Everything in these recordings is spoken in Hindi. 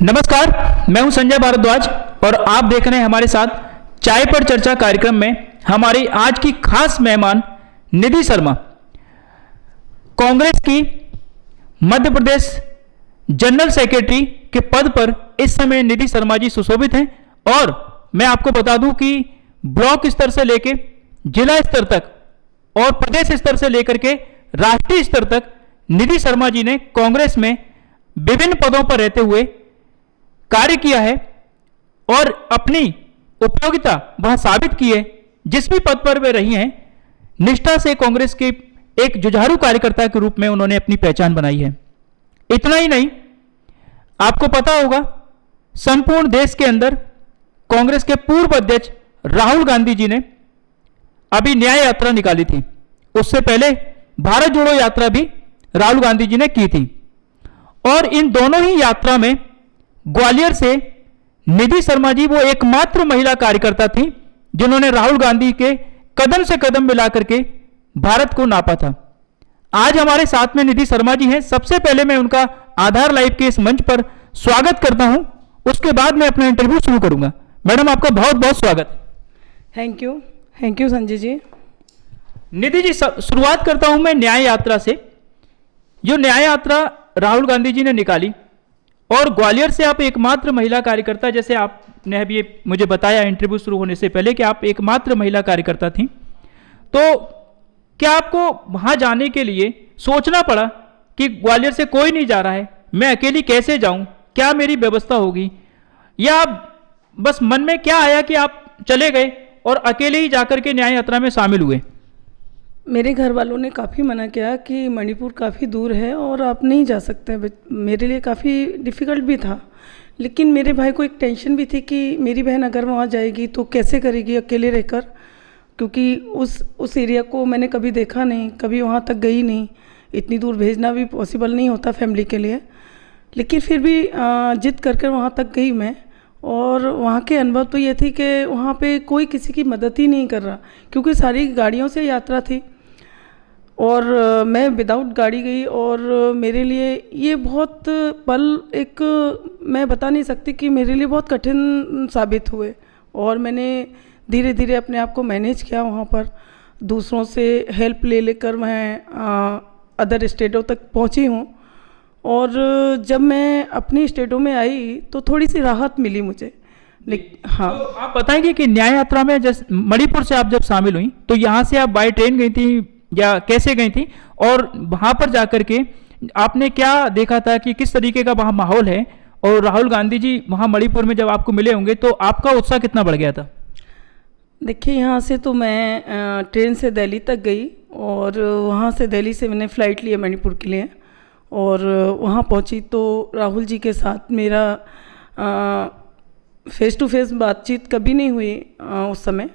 नमस्कार, मैं हूं संजय भारद्वाज और आप देख रहे हैं हमारे साथ चाय पर चर्चा कार्यक्रम में हमारी आज की खास मेहमान निधि शर्मा। कांग्रेस की मध्य प्रदेश जनरल सेक्रेटरी के पद पर इस समय निधि शर्मा जी सुशोभित हैं और मैं आपको बता दूं कि ब्लॉक स्तर से लेकर जिला स्तर तक और प्रदेश स्तर से लेकर के राष्ट्रीय स्तर तक निधि शर्मा जी ने कांग्रेस में विभिन्न पदों पर रहते हुए कार्य किया है और अपनी उपयोगिता वह साबित की है। जिस भी पद पर वे रही हैं, निष्ठा से कांग्रेस के एक जुझारू कार्यकर्ता के रूप में उन्होंने अपनी पहचान बनाई है। इतना ही नहीं, आपको पता होगा संपूर्ण देश के अंदर कांग्रेस के पूर्व अध्यक्ष राहुल गांधी जी ने अभी न्याय यात्रा निकाली थी। उससे पहले भारत जोड़ो यात्रा भी राहुल गांधी जी ने की थी और इन दोनों ही यात्रा में ग्वालियर से निधि शर्मा जी वो एकमात्र महिला कार्यकर्ता थी जिन्होंने राहुल गांधी के कदम से कदम मिलाकर के भारत को नापा था। आज हमारे साथ में निधि शर्मा जी हैं। सबसे पहले मैं उनका आधार लाइव के इस मंच पर स्वागत करता हूं, उसके बाद मैं अपना इंटरव्यू शुरू करूंगा। मैडम, आपका बहुत बहुत स्वागत। Thank you Sanjay ji. निधि जी, शुरुआत करता हूं मैं न्याय यात्रा से। जो न्याय यात्रा राहुल गांधी जी ने निकाली और ग्वालियर से आप एकमात्र महिला कार्यकर्ता, जैसे आपने अभी मुझे बताया इंटरव्यू शुरू होने से पहले कि आप एकमात्र महिला कार्यकर्ता थी, तो क्या आपको वहां जाने के लिए सोचना पड़ा कि ग्वालियर से कोई नहीं जा रहा है, मैं अकेली कैसे जाऊं, क्या मेरी व्यवस्था होगी, या बस मन में क्या आया कि आप चले गए और अकेले ही जाकर के न्याय यात्रा में शामिल हुए? मेरे घर वालों ने काफ़ी मना किया कि मणिपुर काफ़ी दूर है और आप नहीं जा सकते। मेरे लिए काफ़ी डिफ़िकल्ट भी था, लेकिन मेरे भाई को एक टेंशन भी थी कि मेरी बहन अगर वहाँ जाएगी तो कैसे करेगी अकेले रहकर, क्योंकि उस एरिया को मैंने कभी देखा नहीं, कभी वहाँ तक गई नहीं। इतनी दूर भेजना भी पॉसिबल नहीं होता फैमिली के लिए, लेकिन फिर भी जिद कर वहाँ तक गई मैं। और वहाँ के अनुभव तो ये थी कि वहाँ पे कोई किसी की मदद ही नहीं कर रहा, क्योंकि सारी गाड़ियों से यात्रा थी और मैं विदाउट गाड़ी गई। और मेरे लिए ये बहुत पल मैं बता नहीं सकती कि मेरे लिए बहुत कठिन साबित हुए। और मैंने धीरे धीरे अपने आप को मैनेज किया, वहाँ पर दूसरों से हेल्प ले लेकर मैं अदर स्टेटों तक पहुँची हूँ। और जब मैं अपनी स्टेटों में आई तो थोड़ी सी राहत मिली मुझे। लेकिन हाँ, तो आप बताएंगे कि न्याय यात्रा में जैसे मणिपुर से आप जब शामिल हुई तो यहाँ से आप बाय ट्रेन गई थी या कैसे गई थी, और वहाँ पर जाकर के आपने क्या देखा था कि किस तरीके का वहाँ माहौल है, और राहुल गांधी जी वहाँ मणिपुर में जब आपको मिले होंगे तो आपका उत्साह कितना बढ़ गया था? देखिए, यहाँ से तो मैं ट्रेन से दिल्ली तक गई और वहाँ से दिल्ली से मैंने फ़्लाइट लिया मणिपुर के लिए और वहाँ पहुँची तो राहुल जी के साथ मेरा फेस टू फेस बातचीत कभी नहीं हुई उस समय,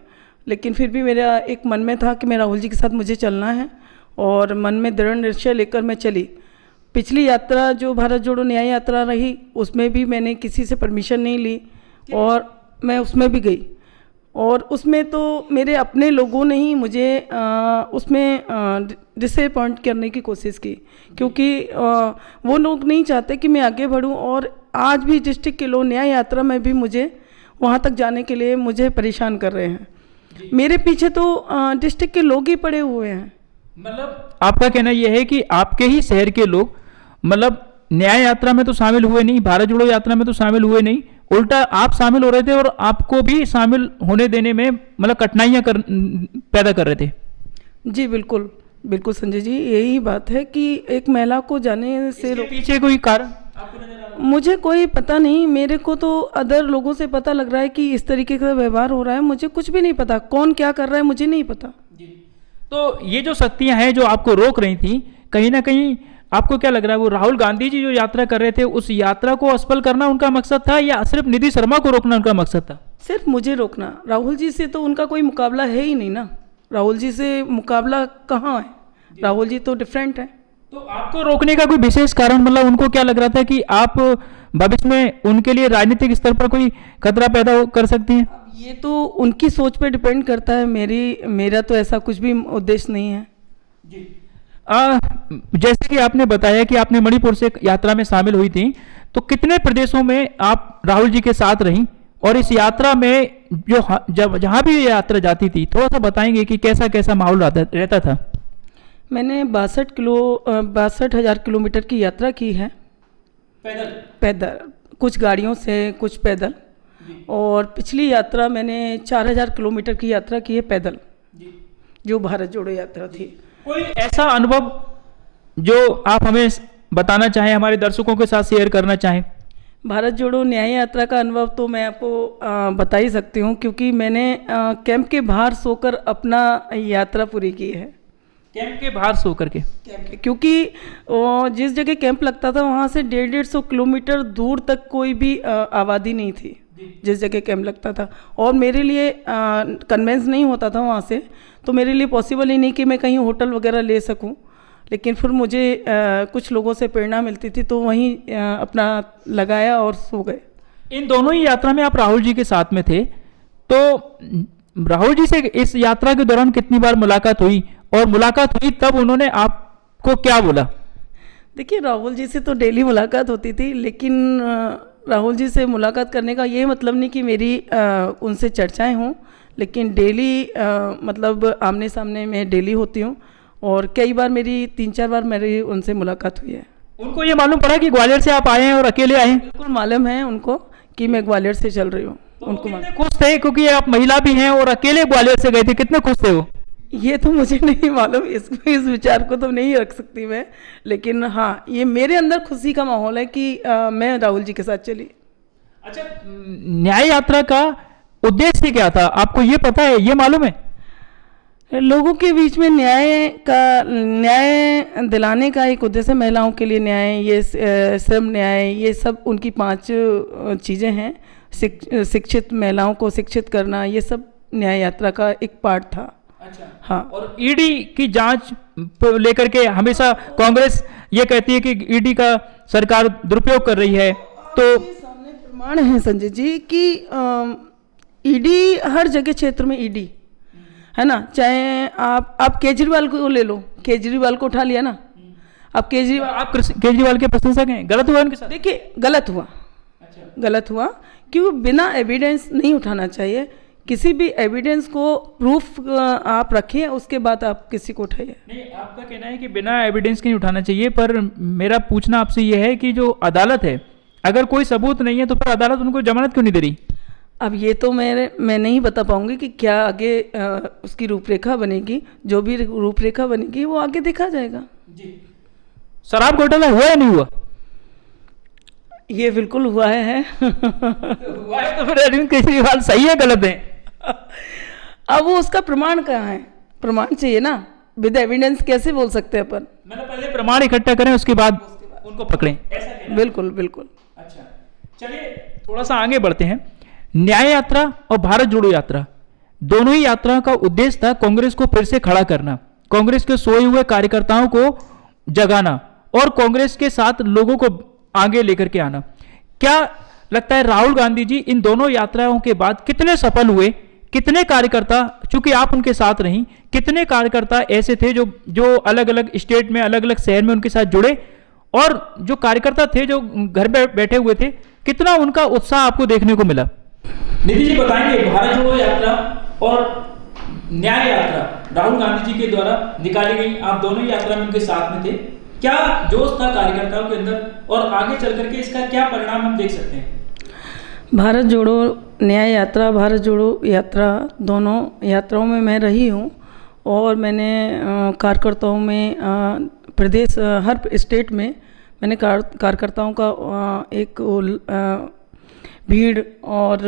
लेकिन फिर भी मेरा एक मन में था कि मैं राहुल जी के साथ मुझे चलना है और मन में दृढ़ निश्चय लेकर मैं चली। पिछली यात्रा जो भारत जोड़ो न्याय यात्रा रही, उसमें भी मैंने किसी से परमिशन नहीं ली और मैं उसमें भी गई। और उसमें तो मेरे अपने लोगों ने ही मुझे उसमें डिसअपॉइंट करने की कोशिश की, क्योंकि वो लोग नहीं चाहते कि मैं आगे बढ़ूं। और आज भी डिस्ट्रिक्ट के लोग न्याय यात्रा में भी मुझे वहाँ तक जाने के लिए मुझे परेशान कर रहे हैं। मेरे पीछे तो डिस्ट्रिक्ट के लोग ही पड़े हुए हैं। मतलब आपका कहना यह है कि आपके ही शहर के लोग मतलब न्याय यात्रा में तो शामिल हुए नहीं, भारत जोड़ो यात्रा में तो शामिल हुए नहीं, उल्टा आप शामिल हो रहे थे और आपको भी शामिल होने देने में मतलब कठिनाइयां पैदा कर रहे थे? जी बिल्कुल बिल्कुल संजय जी, यही बात है कि एक महिला को जाने से पीछे कोई कारण मुझे कोई पता नहीं। मेरे को तो अदर लोगों से पता लग रहा है कि इस तरीके का व्यवहार हो रहा है, मुझे कुछ भी नहीं पता कौन क्या कर रहा है, मुझे नहीं पता। तो ये जो शक्तियां हैं जो आपको रोक रही थी, कहीं ना कहीं आपको क्या लग रहा है वो राहुल गांधी जी जो यात्रा कर रहे थे उस यात्रा को असफल करना उनका मकसद था या सिर्फ निधि शर्मा को रोकना उनका मकसद था? सिर्फ मुझे रोकना। राहुल जी से तो उनका कोई मुकाबला है ही नहीं ना, राहुल जी से मुकाबला कहाँ है, राहुल जी तो डिफरेंट है। तो आपको रोकने का कोई विशेष कारण, मतलब उनको क्या लग रहा था कि आप भविष्य में उनके लिए राजनीतिक स्तर पर कोई खतरा पैदा कर सकती हैं? ये तो उनकी सोच पे डिपेंड करता है, मेरा तो ऐसा कुछ भी उद्देश्य नहीं है जी। जैसे कि आपने बताया कि आपने मणिपुर से यात्रा में शामिल हुई थी, तो कितने प्रदेशों में आप राहुल जी के साथ रहीं, और इस यात्रा में जो जब जहाँ भी ये यात्रा जाती थी, थोड़ा सा बताएंगे कि कैसा कैसा माहौल रहता था। मैंने 62,000 किलोमीटर की यात्रा की है पैदल, कुछ गाड़ियों से कुछ पैदल। और पिछली यात्रा मैंने 4,000 किलोमीटर की यात्रा की है पैदल, जो भारत जोड़ो यात्रा थी। कोई ऐसा अनुभव जो आप हमें बताना चाहें, हमारे दर्शकों के साथ शेयर करना चाहें? भारत जोड़ो न्याय यात्रा का अनुभव तो मैं आपको बता ही सकती हूँ, क्योंकि मैंने कैंप के बाहर सोकर अपना यात्रा पूरी की है। कैंप के बाहर सो करके? क्योंकि जिस जगह कैंप लगता था वहाँ से 150 किलोमीटर दूर तक कोई भी आबादी नहीं थी जिस जगह कैंप लगता था, और मेरे लिए कन्वेंस नहीं होता था वहाँ से, तो मेरे लिए पॉसिबल ही नहीं कि मैं कहीं होटल वगैरह ले सकूं। लेकिन फिर मुझे कुछ लोगों से प्रेरणा मिलती थी, तो वहीं अपना लगाया और सो गए। इन दोनों ही यात्रा में आप राहुल जी के साथ में थे, तो राहुल जी से इस यात्रा के दौरान कितनी बार मुलाकात हुई, और मुलाकात हुई तब उन्होंने आपको क्या बोला? देखिए, राहुल जी से तो डेली मुलाकात होती थी, लेकिन राहुल जी से मुलाकात करने का ये मतलब नहीं कि मेरी उनसे चर्चाएं हों, लेकिन डेली मतलब आमने सामने में डेली होती हूँ, और कई बार मेरी 3-4 बार मेरी उनसे मुलाकात हुई है। उनको ये मालूम पड़ा कि ग्वालियर से आप आए हैं और अकेले आए हैं? बिल्कुल मालूम है उनको कि मैं ग्वालियर से चल रही हूँ। तो उनको कितने खुश थे, क्योंकि आप महिला भी हैं और अकेले ग्वालियर से गए थे, कितने खुश थे वो? ये तो मुझे नहीं मालूम, इस विचार को तो नहीं रख सकती मैं, लेकिन हाँ, ये मेरे अंदर खुशी का माहौल है कि मैं राहुल जी के साथ चली। अच्छा, न्याय यात्रा का उद्देश्य क्या था, आपको ये पता है, ये मालूम है? लोगों के बीच में न्याय दिलाने का एक उद्देश्य, महिलाओं के लिए न्याय, ये श्रम न्याय, ये सब उनकी 5 चीज़ें हैं। शिक्षित महिलाओं को शिक्षित करना, ये सब न्याय यात्रा का एक पार्ट था। अच्छा, हाँ। और ईडी की जांच लेकर के हमेशा कांग्रेस ये कहती है कि ईडी का सरकार दुरुपयोग कर रही है, तो सामने प्रमाण है संजय जी कि ईडी हर जगह क्षेत्र में ईडी है ना। चाहे आप केजरीवाल को ले लो, केजरीवाल को उठा लिया ना, आप केजरीवाल के प्रशंसक हैं, गलत हुआ उनके साथ? देखिए, गलत हुआ। अच्छा। गलत हुआ क्योंकि बिना एविडेंस नहीं उठाना चाहिए, किसी भी एविडेंस को प्रूफ आप रखिए, उसके बाद आप किसी को उठाइए। नहीं, आपका कहना है कि बिना एविडेंस के नहीं उठाना चाहिए, पर मेरा पूछना आपसे यह है कि जो अदालत है, अगर कोई सबूत नहीं है तो फिर अदालत उनको जमानत क्यों नहीं दे रही? अब ये तो मैं नहीं बता पाऊंगी कि क्या आगे उसकी रूपरेखा बनेगी। जो भी रूपरेखा बनेगी वो आगे देखा जाएगा। जी। शराब घोटाला हुआ या नहीं हुआ? ये बिल्कुल हुआ है। हुआ है तो फिर अरविंद केजरीवाल सही है, गलत है? अब वो उसका प्रमाण कहाँ है? प्रमाण चाहिए ना, विद एविडेंस कैसे बोल सकते हैं अपन? मतलब पहले प्रमाण इकट्ठा करें, उसके बाद उनको पकड़ें, ऐसा कहना? बिल्कुल बिल्कुल। अच्छा, चलिए थोड़ा सा आगे बढ़ते हैं। न्याय यात्रा और भारत जोड़ो यात्रा, दोनों ही यात्रा का उद्देश्य था कांग्रेस को फिर से खड़ा करना, कांग्रेस के सोए हुए कार्यकर्ताओं को जगाना और कांग्रेस के साथ लोगों को आगे लेकर के आना। क्या लगता है राहुल गांधी जी इन दोनों यात्राओं के बाद कितने सफल हुए? कितने कार्यकर्ता, चूंकि आप उनके साथ रहीं, कितने कार्यकर्ता ऐसे थे जो अलग अलग स्टेट में, अलग अलग शहर में उनके साथ जुड़े, और जो कार्यकर्ता थे जो घर बैठे हुए थे, कितना उनका उत्साह आपको देखने को मिला? निधि जी बताएंगे, भारत जोड़ो यात्रा और न्याय यात्रा राहुल गांधी जी के द्वारा निकाली गई, आप दोनों ही यात्रा में उनके साथ में थे, क्या जोश था कार्यकर्ताओं के अंदर, और आगे चल करके इसका क्या परिणाम हम देख सकते हैं? भारत जोड़ो न्याय यात्रा, भारत जोड़ो यात्रा, दोनों यात्राओं में मैं रही हूँ, और मैंने कार्यकर्ताओं में प्रदेश, हर स्टेट में मैंने कार्यकर्ताओं का एक भीड़ और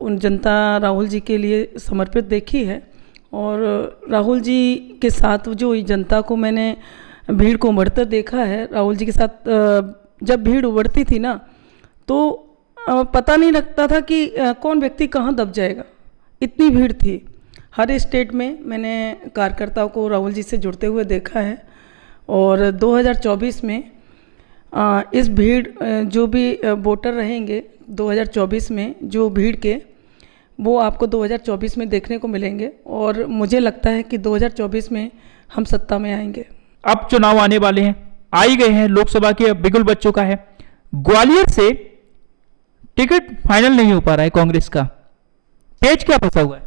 उन जनता राहुल जी के लिए समर्पित देखी है। और राहुल जी के साथ जो जनता को मैंने भीड़ को उमड़ते देखा है, राहुल जी के साथ जब भीड़ उमड़ती थी ना, तो पता नहीं लगता था कि कौन व्यक्ति कहाँ दब जाएगा, इतनी भीड़ थी। हर स्टेट में मैंने कार्यकर्ताओं को राहुल जी से जुड़ते हुए देखा है, और 2024 में इस भीड़, जो भी वोटर रहेंगे 2024 में, जो भीड़ के, वो आपको 2024 में देखने को मिलेंगे, और मुझे लगता है कि 2024 में हम सत्ता में आएंगे। अब चुनाव आने वाले हैं, आ ही गए हैं, लोकसभा के बिगुल बच चुका है, ग्वालियर से टिकट फाइनल नहीं हो पा रहा है कांग्रेस का, पेच क्या फंसा हुआ है?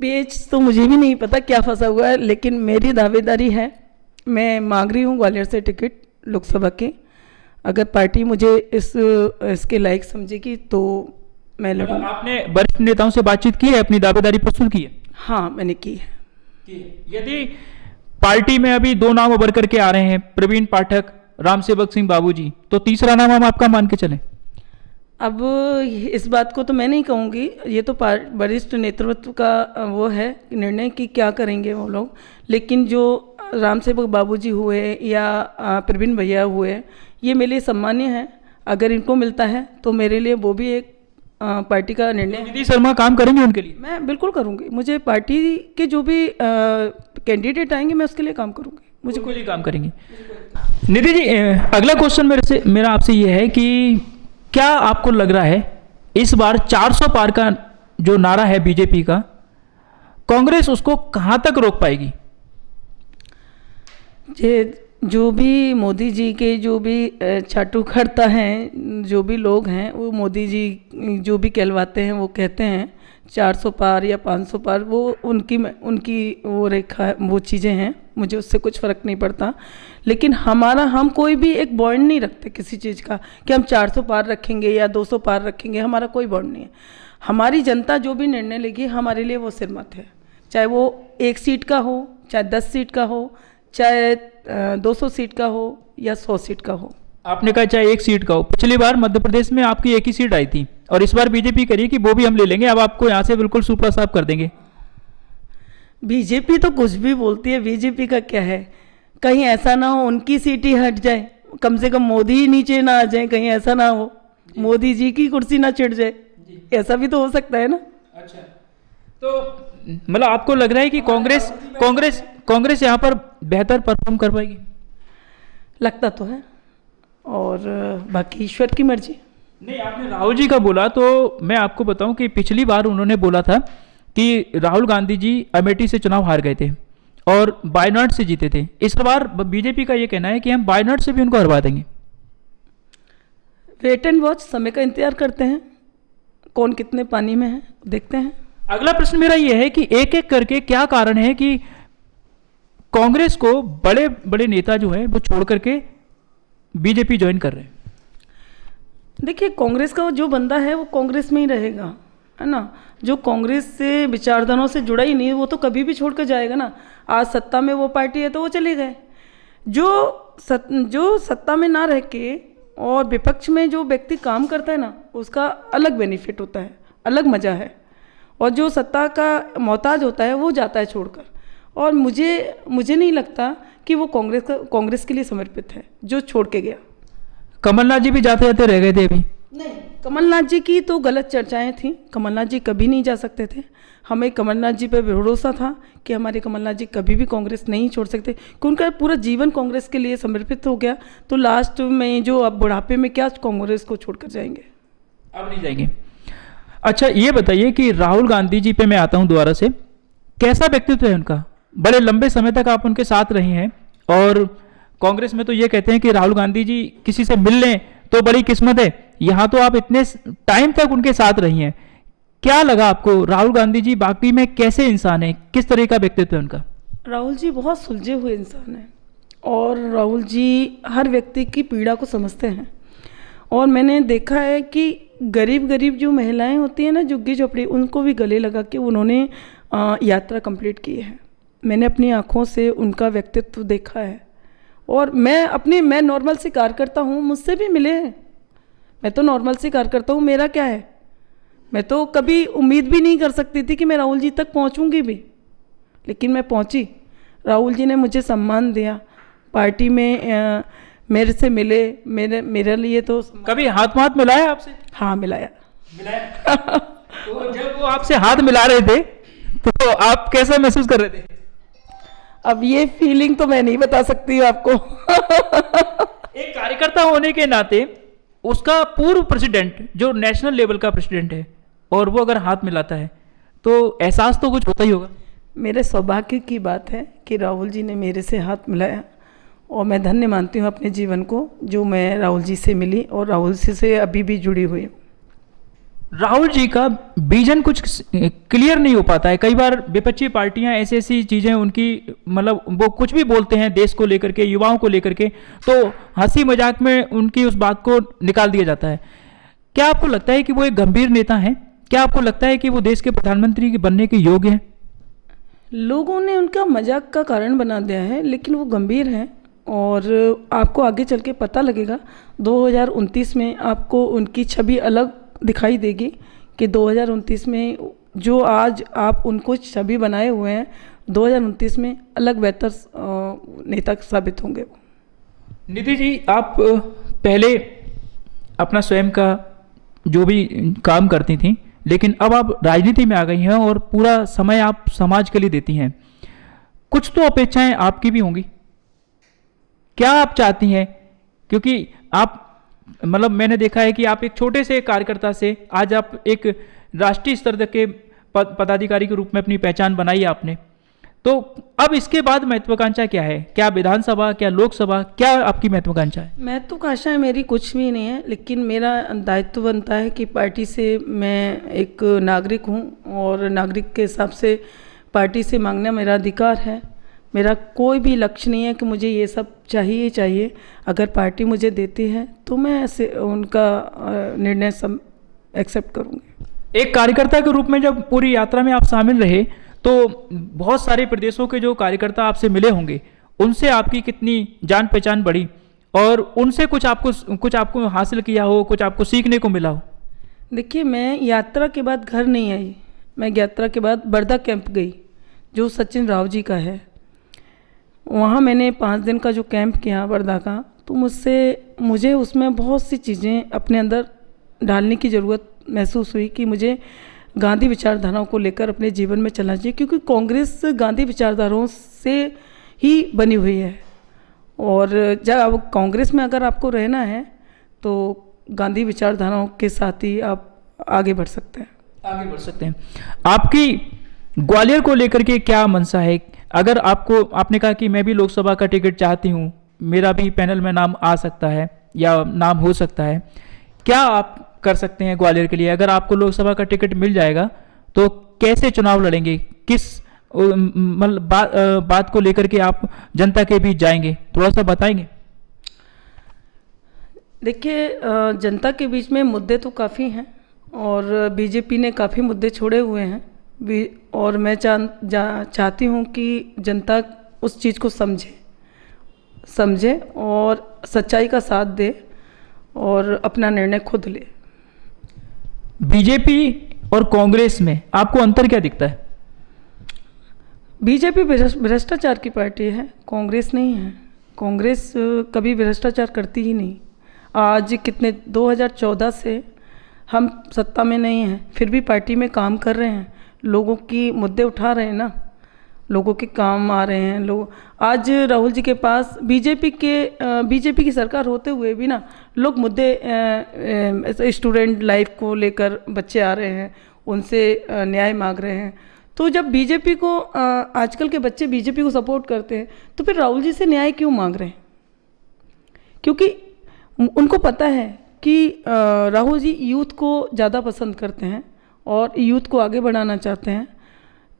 पेज तो मुझे भी नहीं पता क्या फंसा हुआ है, लेकिन मेरी दावेदारी है, मैं मांग रही हूँ ग्वालियर से टिकट लोकसभा के। अगर पार्टी मुझे इसके लायक समझेगी तो मैं लड़ूंगा। आपने वरिष्ठ नेताओं से बातचीत की है, अपनी दावेदारी प्रस्तुत की है? हाँ, मैंने की है। यदि पार्टी में अभी दो नाम उभर करके आ रहे हैं, प्रवीण पाठक, राम सेवक सिंह बाबूजी, तो तीसरा नाम हम आपका मान के चलें? अब इस बात को तो मैं नहीं कहूँगी, ये तो वरिष्ठ नेतृत्व का वो है निर्णय कि क्या करेंगे वो लोग। लेकिन जो राम सेवक बाबूजी हुए या प्रवीण भैया हुए, ये मेरे लिए सम्मान्य है। अगर इनको मिलता है तो मेरे लिए वो भी एक पार्टी का निर्णय है। निधि शर्मा काम करेंगे उनके लिए? मैं बिल्कुल करूँगी। मुझे पार्टी के जो भी कैंडिडेट आएंगे मैं उसके लिए काम करूँगी। मुझे कोई काम करेंगे। निधि जी, अगला क्वेश्चन मेरा आपसे ये है कि क्या आपको लग रहा है इस बार 400 पार का जो नारा है बीजेपी का, कांग्रेस उसको कहां तक रोक पाएगी? जो भी मोदी जी के जो भी चाटुकर्ता हैं, जो भी लोग हैं, वो मोदी जी जो भी कहलवाते हैं वो कहते हैं 400 पार या 500 पार, वो उनकी वो रेखा, वो चीज़ें हैं, मुझे उससे कुछ फ़र्क नहीं पड़ता। लेकिन हम कोई भी एक बॉन्ड नहीं रखते किसी चीज़ का कि हम 400 पार रखेंगे या 200 पार रखेंगे, हमारा कोई बॉन्ड नहीं है। हमारी जनता जो भी निर्णय लेगी हमारे लिए वो सिरमत है, चाहे वो 1 सीट का हो, चाहे 10 सीट का हो, चाहे 200 सीट का हो या 100 सीट का हो। आपने कहा चाहे 1 सीट का हो। पिछली बार मध्य प्रदेश में आपकी 1 ही सीट आई थी और इस बार बीजेपी करिए कि वो भी हम ले लेंगे, अब आपको यहाँ से बिल्कुल सुपड़ा साफ कर देंगे। बीजेपी तो कुछ भी बोलती है, बीजेपी का क्या है, कहीं ऐसा ना हो उनकी सीट ही हट जाए, कम से कम मोदी ही नीचे ना आ जाए, कहीं ऐसा ना हो मोदी जी की कुर्सी ना चिढ़ जाए, ऐसा भी तो हो सकता है ना। अच्छा, तो मतलब आपको लग रहा है कि कांग्रेस यहाँ पर बेहतर परफॉर्म कर पाएगी? लगता तो है, और बाकी ईश्वर की मर्जी। नहीं, आपने राहुल जी का बोला तो मैं आपको बताऊं कि पिछली बार उन्होंने बोला था कि राहुल गांधी जी अमेठी से चुनाव हार गए थे और बायनॉट से जीते थे। इस बार बीजेपी का ये कहना है कि हम बायनॉट से भी उनको हरवा देंगे। वेट एंड वॉच, समय का इंतजार करते हैं, कौन कितने पानी में है देखते हैं। अगला प्रश्न मेरा ये है कि एक एक करके क्या कारण है कि कांग्रेस को बड़े बड़े नेता जो हैं वो छोड़ करके बीजेपी ज्वाइन कर रहे हैं? देखिए, कांग्रेस का जो बंदा है वो कांग्रेस में ही रहेगा, है ना। जो कांग्रेस से विचारधाराओं से जुड़ा ही नहीं वो तो कभी भी छोड़ कर जाएगा ना। आज सत्ता में वो पार्टी है तो वो चले गए। जो सत्ता में ना रह के और विपक्ष में जो व्यक्ति काम करता है ना, उसका अलग बेनिफिट होता है, अलग मज़ा है। और जो सत्ता का मोहताज होता है वो जाता है छोड़कर। और मुझे नहीं लगता कि वो कांग्रेस के लिए समर्पित है जो छोड़ के गया। कमलनाथ जी भी जाते जाते रह गए थे अभी। नहीं, कमलनाथ जी की तो गलत चर्चाएं थी, कमलनाथ जी कभी नहीं जा सकते थे। हमें कमलनाथ जी पर भरोसा था कि हमारे कमलनाथ जी कभी भी कांग्रेस नहीं छोड़ सकते, कि उनका पूरा जीवन कांग्रेस के लिए समर्पित हो गया। तो लास्ट में जो अब बुढ़ापे में क्या कांग्रेस को छोड़कर जाएंगे? अब नहीं जाएंगे। अच्छा, ये बताइए कि राहुल गांधी जी पे मैं आता हूं दोबारा से, कैसा व्यक्तित्व है उनका? बड़े लंबे समय तक आप उनके साथ रही हैं और कांग्रेस में तो ये कहते हैं कि राहुल गांधी जी किसी से मिल लें तो बड़ी किस्मत है। यहाँ तो आप इतने टाइम तक उनके साथ रही हैं, क्या लगा आपको? राहुल गांधी जी बाकी में कैसे इंसान है, किस तरह का व्यक्तित्व है उनका? राहुल जी बहुत सुलझे हुए इंसान हैं और राहुल जी हर व्यक्ति की पीड़ा को समझते हैं। और मैंने देखा है कि गरीब जो महिलाएं होती हैं ना, झुग्गी झोपड़ी, उनको भी गले लगा के उन्होंने यात्रा कंप्लीट की है। मैंने अपनी आँखों से उनका व्यक्तित्व देखा है। और मैं नॉर्मल से कार्यकर्ता हूँ, मुझसे भी मिले हैं। मैं तो नॉर्मल से कार्यकर्ता हूँ, मेरा क्या है? मैं तो कभी उम्मीद भी नहीं कर सकती थी कि मैं राहुल जी तक पहुँचूँगी भी, लेकिन मैं पहुँची। राहुल जी ने मुझे सम्मान दिया, पार्टी में मेरे से मिले, मेरे लिए तो कभी हाथ मिलाया आपसे? हाँ, मिलाया। तो जब वो आपसे हाथ मिला रहे थे तो आप कैसा महसूस कर रहे थे? अब ये फीलिंग तो मैं नहीं बता सकती हूँ आपको। एक कार्यकर्ता होने के नाते उसका पूर्व प्रेसिडेंट जो नेशनल लेवल का प्रेसिडेंट है और वो अगर हाथ मिलाता है तो एहसास तो कुछ होता ही होगा। मेरे सौभाग्य की बात है कि राहुल जी ने मेरे से हाथ मिलाया और मैं धन्य मानती हूँ अपने जीवन को जो मैं राहुल जी से मिली और राहुल जी से अभी भी जुड़ी हुई हूँ। राहुल जी का विजन कुछ क्लियर नहीं हो पाता है। कई बार विपक्षी पार्टियां ऐसी ऐसी चीजें उनकी मतलब वो कुछ भी बोलते हैं देश को लेकर के, युवाओं को लेकर के, तो हंसी मजाक में उनकी उस बात को निकाल दिया जाता है। क्या आपको लगता है कि वो एक गंभीर नेता हैं? क्या आपको लगता है कि वो देश के प्रधानमंत्री बनने के योग्य हैं? लोगों ने उनका मजाक का कारण बना दिया है, लेकिन वो गंभीर हैं और आपको आगे चल के पता लगेगा 2029 में आपको उनकी छवि अलग दिखाई देगी कि 2029 में जो आज आप उनको छवि बनाए हुए हैं 2029 में अलग बेहतर नेता साबित होंगे। निधि जी, आप पहले अपना स्वयं का जो भी काम करती थी, लेकिन अब आप राजनीति में आ गई हैं और पूरा समय आप समाज के लिए देती हैं। कुछ तो अपेक्षाएं आपकी भी होंगी। क्या आप चाहती हैं? क्योंकि आप मतलब मैंने देखा है कि आप एक छोटे से कार्यकर्ता से आज आप एक राष्ट्रीय स्तर तक के पदाधिकारी के रूप में अपनी पहचान बनाई आपने। तो अब इसके बाद महत्वाकांक्षा क्या है? क्या विधानसभा, क्या लोकसभा, क्या आपकी महत्वाकांक्षा है? महत्वाकांक्षाएं मेरी कुछ भी नहीं है, लेकिन मेरा दायित्व बनता है कि पार्टी से मैं एक नागरिक हूं और नागरिक के हिसाब से पार्टी से मांगना मेरा अधिकार है। मेरा कोई भी लक्ष्य नहीं है कि मुझे ये सब चाहिए ही चाहिए। अगर पार्टी मुझे देती है तो मैं ऐसे उनका निर्णय सब एक्सेप्ट करूँगी। एक कार्यकर्ता के रूप में जब पूरी यात्रा में आप शामिल रहे तो बहुत सारे प्रदेशों के जो कार्यकर्ता आपसे मिले होंगे, उनसे आपकी कितनी जान पहचान बढ़ी और उनसे कुछ आपको हासिल किया हो, कुछ आपको सीखने को मिला हो? देखिए, मैं यात्रा के बाद घर नहीं आई। मैं यात्रा के बाद बर्दा कैंप गई जो सचिन राव जी का है। वहाँ मैंने 5 दिन का जो कैंप किया बर्दा का, तो मुझे उसमें बहुत सी चीज़ें अपने अंदर डालने की ज़रूरत महसूस हुई कि मुझे गांधी विचारधाराओं को लेकर अपने जीवन में चलना चाहिए, क्योंकि कांग्रेस गांधी विचारधाराओं से ही बनी हुई है। और जब कांग्रेस में अगर आपको रहना है तो गांधी विचारधाराओं के साथ ही आप आगे बढ़ सकते हैं। आपकी ग्वालियर को लेकर के क्या मंशा है? अगर आपने कहा कि मैं भी लोकसभा का टिकट चाहती हूँ, मेरा भी पैनल में नाम आ सकता है या नाम हो सकता है, क्या आप कर सकते हैं ग्वालियर के लिए? अगर आपको लोकसभा का टिकट मिल जाएगा तो कैसे चुनाव लड़ेंगे? किस मतलब बात को लेकर के आप जनता के बीच जाएंगे, थोड़ा सा बताएंगे? देखिए, जनता के बीच में मुद्दे तो काफ़ी हैं और बीजेपी ने काफ़ी मुद्दे छोड़े हुए हैं और मैं चाहती हूँ कि जनता उस चीज़ को समझे और सच्चाई का साथ दे और अपना निर्णय खुद ले। बीजेपी और कांग्रेस में आपको अंतर क्या दिखता है? बीजेपी भ्रष्टाचार की पार्टी है, कांग्रेस नहीं है। कांग्रेस कभी भ्रष्टाचार करती ही नहीं। आज 2014 से हम सत्ता में नहीं हैं, फिर भी पार्टी में काम कर रहे हैं, लोगों की मुद्दे उठा रहे हैं ना, लोगों के काम आ रहे हैं। लोग आज राहुल जी के पास बीजेपी की सरकार होते हुए भी ना लोग मुद्दे स्टूडेंट लाइफ को लेकर बच्चे आ रहे हैं, उनसे न्याय मांग रहे हैं। तो जब बीजेपी को आजकल के बच्चे बीजेपी को सपोर्ट करते हैं तो फिर राहुल जी से न्याय क्यों मांग रहे हैं? क्योंकि उनको पता है कि राहुल जी यूथ को ज़्यादा पसंद करते हैं और यूथ को आगे बढ़ाना चाहते हैं।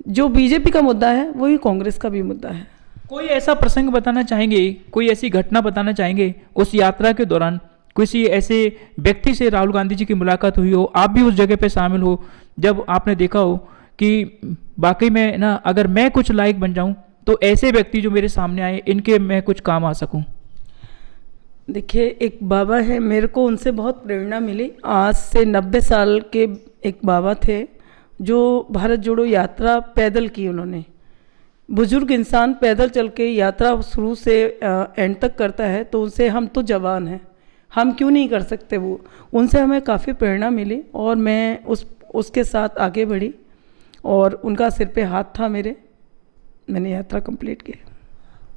जो बीजेपी का मुद्दा है वही कांग्रेस का भी मुद्दा है। कोई ऐसा प्रसंग बताना चाहेंगे, कोई ऐसी घटना बताना चाहेंगे उस यात्रा के दौरान किसी ऐसे व्यक्ति से राहुल गांधी जी की मुलाकात हुई हो, आप भी उस जगह पे शामिल हो, जब आपने देखा हो कि वाकई में ना अगर मैं कुछ लायक बन जाऊं तो ऐसे व्यक्ति जो मेरे सामने आए इनके मैं कुछ काम आ सकूं? देखिए, एक बाबा है, मेरे को उनसे बहुत प्रेरणा मिली। आज से 90 साल के एक बाबा थे जो भारत जोड़ो यात्रा पैदल की उन्होंने। बुजुर्ग इंसान पैदल चल के यात्रा शुरू से एंड तक करता है, तो उनसे हम तो जवान हैं, हम क्यों नहीं कर सकते? वो उनसे हमें काफ़ी प्रेरणा मिली और मैं उसके साथ आगे बढ़ी और उनका सिर पे हाथ था मैंने यात्रा कंप्लीट की।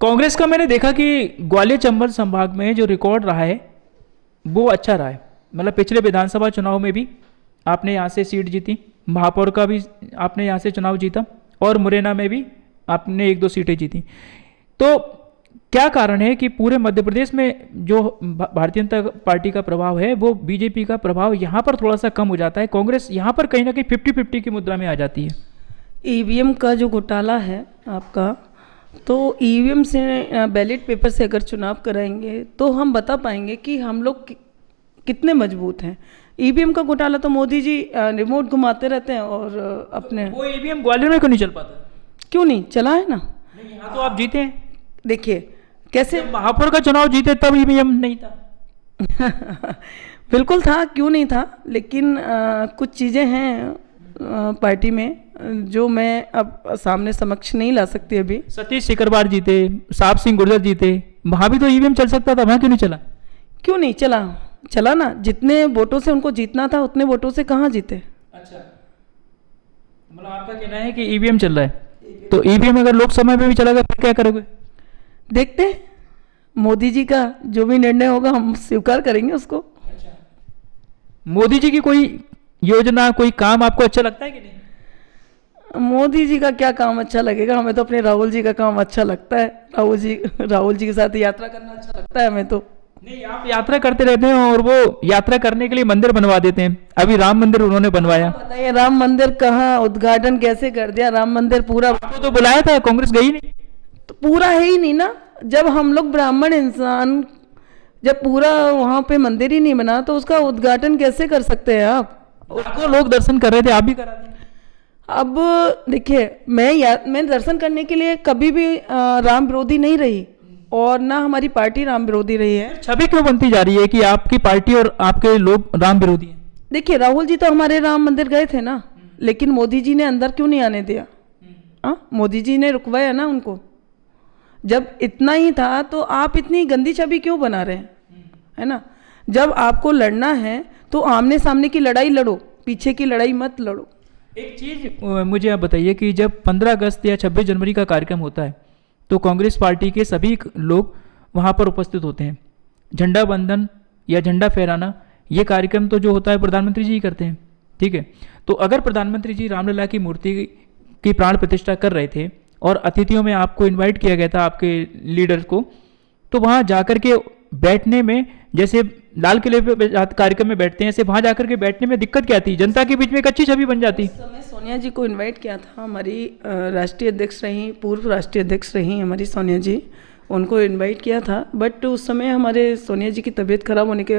कांग्रेस का मैंने देखा कि ग्वालियर चंबल संभाग में जो रिकॉर्ड रहा है वो अच्छा रहा है। मतलब पिछले विधानसभा चुनाव में भी आपने यहाँ से सीट जीती, महापौर का भी आपने यहाँ से चुनाव जीता और मुरैना में भी आपने 1-2 सीटें जीती। तो क्या कारण है कि पूरे मध्य प्रदेश में जो भारतीय जनता पार्टी का प्रभाव है वो बीजेपी का प्रभाव यहाँ पर थोड़ा सा कम हो जाता है, कांग्रेस यहाँ पर कहीं ना कहीं 50-50 की मुद्रा में आ जाती है? ईवीएम का जो घोटाला है आपका, तो ईवीएम से बैलेट पेपर से अगर चुनाव कराएंगे तो हम बता पाएंगे कि हम लोग कितने मजबूत हैं। ईवीएम का घोटाला तो मोदी जी रिमोट घुमाते रहते हैं और अपने वो ईवीएम ग्वालियर में क्यों नहीं चल पाता? क्यों नहीं चला है ना। नहीं, यहाँ तो आप जीते हैं। देखिए कैसे जब महापौर का चुनाव जीते तब ईवीएम नहीं था। बिल्कुल था, क्यों नहीं था, लेकिन कुछ चीज़ें हैं पार्टी में जो मैं अब सामने समक्ष नहीं ला सकती अभी। सतीश सिकरवार जीते, साहब सिंह गुर्जर जीते, वहाँ भी तो ईवीएम चल सकता था, वहाँ क्यों नहीं चला? क्यों नहीं चला? चला ना, जितने वोटों से उनको जीतना था उतने वोटों से कहाँ जीते। अच्छा, मतलब आपका कहना है कि ईवीएम चल रहा है, तो ईवीएम अगर लोकसभा में भी चला गया फिर क्या करोगे? देखते हैं, मोदी जी का जो भी निर्णय होगा हम स्वीकार करेंगे उसको। अच्छा, मोदी जी की कोई योजना, कोई काम आपको अच्छा लगता है कि नहीं? मोदी जी का क्या काम अच्छा लगेगा, हमें तो अपने राहुल जी का काम अच्छा लगता है। राहुल जी के साथ यात्रा करना अच्छा लगता है हमें तो। नहीं, आप यात्रा करते रहते हैं और वो यात्रा करने के लिए मंदिर बनवा देते हैं। अभी राम मंदिर उन्होंने बनवाया। बताइए राम मंदिर कहाँ, उद्घाटन कैसे कर दिया? राम मंदिर पूरा आपको तो बुलाया था, कांग्रेस गई नहीं। तो पूरा है ही नहीं ना। जब हम लोग ब्राह्मण इंसान, जब पूरा वहाँ पे मंदिर ही नहीं बना तो उसका उद्घाटन कैसे कर सकते हैं आप? उसको लोग दर्शन कर रहे थे, आप भी करा दें। अब देखिए, मैं दर्शन करने के लिए कभी भी राम विरोधी नहीं रही और ना हमारी पार्टी राम विरोधी रही है। छवि क्यों बनती जा रही है कि आपकी पार्टी और आपके लोग राम विरोधी हैं? देखिए राहुल जी तो हमारे राम मंदिर गए थे ना, लेकिन मोदी जी ने अंदर क्यों नहीं आने दिया? मोदी जी ने रुकवाया ना उनको। जब इतना ही था तो आप इतनी गंदी छवि क्यों बना रहे हैं, है ना? जब आपको लड़ना है तो आमने सामने की लड़ाई लड़ो, पीछे की लड़ाई मत लड़ो। एक चीज़ मुझे आप बताइए कि जब 15 अगस्त या 26 जनवरी का कार्यक्रम होता है तो कांग्रेस पार्टी के सभी लोग वहाँ पर उपस्थित होते हैं। झंडा बंधन या झंडा फहराना, ये कार्यक्रम तो जो होता है प्रधानमंत्री जी ही करते हैं, ठीक है? तो अगर प्रधानमंत्री जी रामलला की मूर्ति की प्राण प्रतिष्ठा कर रहे थे और अतिथियों में आपको इनवाइट किया गया था, आपके लीडर्स को, तो वहाँ जाकर के बैठने में, जैसे लाल किले पे कार्यक्रम में बैठते हैं, ऐसे वहाँ जाकर के बैठने में दिक्कत क्या थी? जनता के बीच में एक अच्छी छवि बन जाती। उस समय सोनिया जी को इनवाइट किया था, हमारी राष्ट्रीय अध्यक्ष रही, पूर्व राष्ट्रीय अध्यक्ष रही हमारी सोनिया जी, उनको इनवाइट किया था। बट उस समय हमारे सोनिया जी की तबीयत खराब होने की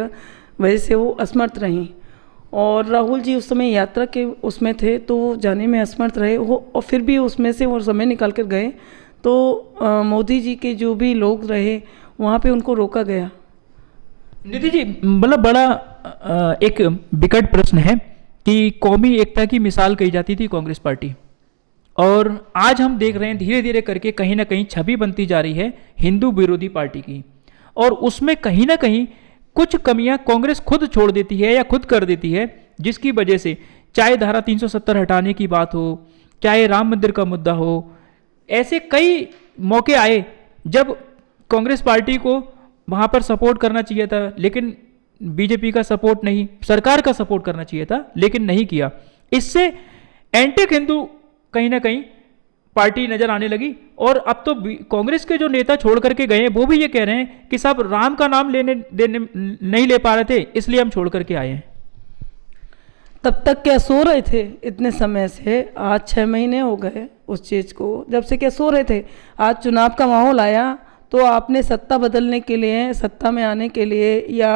वजह से वो असमर्थ रहीं और राहुल जी उस समय यात्रा के उसमें थे तो वो जाने में असमर्थ रहे वो, और फिर भी उसमें से वो समय निकाल कर गए। तो मोदी जी के जो भी लोग रहे वहाँ पे उनको रोका गया। निधि जी, मतलब बड़ा एक विकट प्रश्न है कि कौमी एकता की मिसाल कही जाती थी कांग्रेस पार्टी, और आज हम देख रहे हैं धीरे धीरे करके कहीं ना कहीं छवि बनती जा रही है हिंदू विरोधी पार्टी की, और उसमें कहीं ना कहीं कुछ कमियां कांग्रेस खुद छोड़ देती है या खुद कर देती है, जिसकी वजह से चाहे धारा 370 हटाने की बात हो, चाहे राम मंदिर का मुद्दा हो, ऐसे कई मौके आए जब कांग्रेस पार्टी को वहाँ पर सपोर्ट करना चाहिए था, लेकिन बीजेपी का सपोर्ट नहीं, सरकार का सपोर्ट करना चाहिए था, लेकिन नहीं किया। इससे एंटी हिंदू कहीं ना कहीं पार्टी नजर आने लगी, और अब तो कांग्रेस के जो नेता छोड़ करके गए वो भी ये कह रहे हैं कि साहब राम का नाम नहीं ले पा रहे थे, इसलिए हम छोड़ करके आए हैं। तब तक क्या सो रहे थे इतने समय से? आज 6 महीने हो गए उस चीज़ को, जब से क्या सो रहे थे? आज चुनाव का माहौल आया तो आपने सत्ता बदलने के लिए, सत्ता में आने के लिए या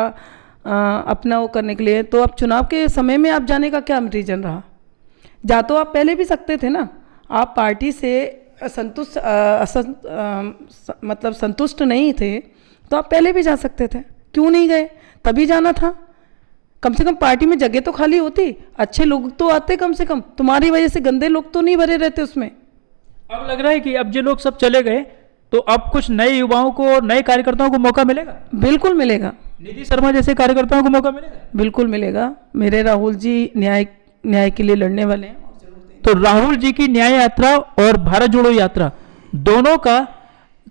अपना वो करने के लिए, तो अब चुनाव के समय में आप जाने का क्या रीज़न रहा? जा तो आप पहले भी सकते थे ना। आप पार्टी से मतलब संतुष्ट नहीं थे तो आप पहले भी जा सकते थे, क्यों नहीं गए? तभी जाना था। कम से कम पार्टी में जगह तो खाली होती, अच्छे लोग तो आते, कम से कम तुम्हारी वजह से गंदे लोग तो नहीं भरे रहते उसमें। अब लग रहा है कि अब जो लोग सब चले गए तो अब कुछ नए युवाओं को, नए कार्यकर्ताओं को मौका मिलेगा। बिल्कुल मिलेगा। निधि शर्मा जैसे कार्यकर्ताओं को मौका मिलेगा। बिल्कुल मिलेगा। मेरे राहुल जी न्याय के लिए लड़ने वाले हैं। तो राहुल जी की न्याय यात्रा और भारत जोड़ो यात्रा दोनों का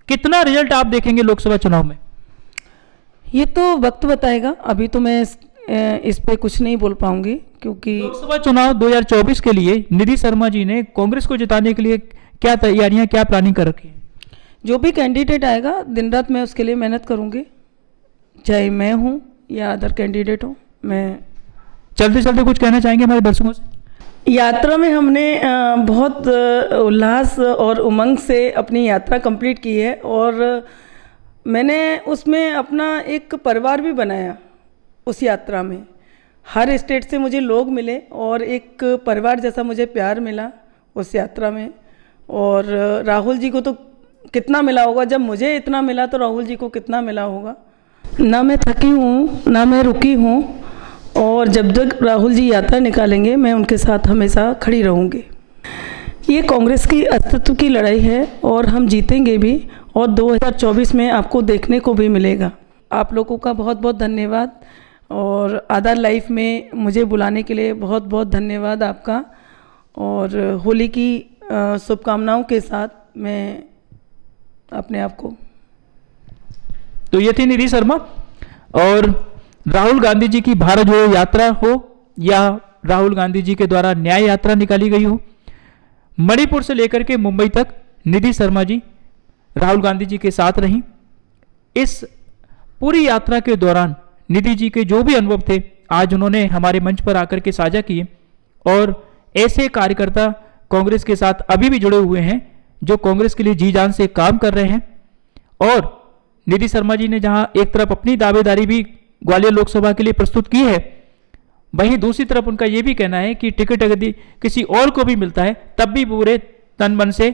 कितना रिजल्ट आप देखेंगे लोकसभा चुनाव में? ये तो वक्त बताएगा, अभी तो मैं इस पे कुछ नहीं बोल पाऊंगी, क्योंकि लोकसभा चुनाव 2024 के लिए निधि शर्मा जी ने कांग्रेस को जिताने के लिए क्या तैयारियां, क्या प्लानिंग कर रखी है? जो भी कैंडिडेट आएगा दिन रात मैं उसके लिए मेहनत करूँगी, चाहे मैं हूँ या अदर कैंडिडेट हो। मैं चलते चलते कुछ कहना चाहेंगे हमारे दर्शकों से? यात्रा में हमने बहुत उल्लास और उमंग से अपनी यात्रा कंप्लीट की है, और मैंने उसमें अपना एक परिवार भी बनाया। उस यात्रा में हर स्टेट से मुझे लोग मिले और एक परिवार जैसा मुझे प्यार मिला उस यात्रा में। और राहुल जी को तो कितना मिला होगा, जब मुझे इतना मिला तो राहुल जी को कितना मिला होगा। ना मैं थकी हूँ ना मैं रुकी हूँ, और जब तक राहुल जी यात्रा निकालेंगे मैं उनके साथ हमेशा खड़ी रहूँगी। ये कांग्रेस की अस्तित्व की लड़ाई है और हम जीतेंगे भी, और 2024 में आपको देखने को भी मिलेगा। आप लोगों का बहुत बहुत धन्यवाद, और आधार लाइफ में मुझे बुलाने के लिए बहुत बहुत धन्यवाद आपका। और होली की शुभकामनाओं के साथ मैं अपने आप को। तो ये थी निधि शर्मा। और राहुल गांधी जी की भारत जोड़ो यात्रा हो या राहुल गांधी जी के द्वारा न्याय यात्रा निकाली गई हो, मणिपुर से लेकर के मुंबई तक निधि शर्मा जी राहुल गांधी जी के साथ रहीं। इस पूरी यात्रा के दौरान निधि जी के जो भी अनुभव थे आज उन्होंने हमारे मंच पर आकर के साझा किए। और ऐसे कार्यकर्ता कांग्रेस के साथ अभी भी जुड़े हुए हैं जो कांग्रेस के लिए जी जान से काम कर रहे हैं। और निधि शर्मा जी ने जहां एक तरफ अपनी दावेदारी भी ग्वालियर लोकसभा के लिए प्रस्तुत की है, वहीं दूसरी तरफ उनका यह भी कहना है कि टिकट यदि किसी और को भी मिलता है तब भी पूरे तन मन से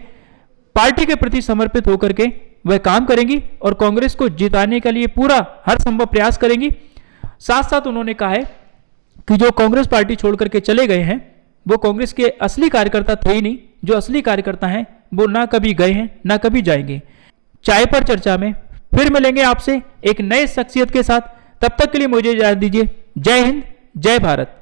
पार्टी के प्रति समर्पित होकर के वह काम करेंगी और कांग्रेस को जिताने के लिए पूरा हर संभव प्रयास करेंगी। साथ साथ उन्होंने कहा है कि जो कांग्रेस पार्टी छोड़ करके चले गए हैं वो कांग्रेस के असली कार्यकर्ता थे ही नहीं, जो असली कार्यकर्ता हैं वो ना कभी गए हैं ना कभी जाएंगे। चाय पर चर्चा में फिर मिलेंगे आपसे एक नए शख्सियत के साथ। तब तक के लिए मुझे इजाजत दीजिए। जय हिंद, जय भारत।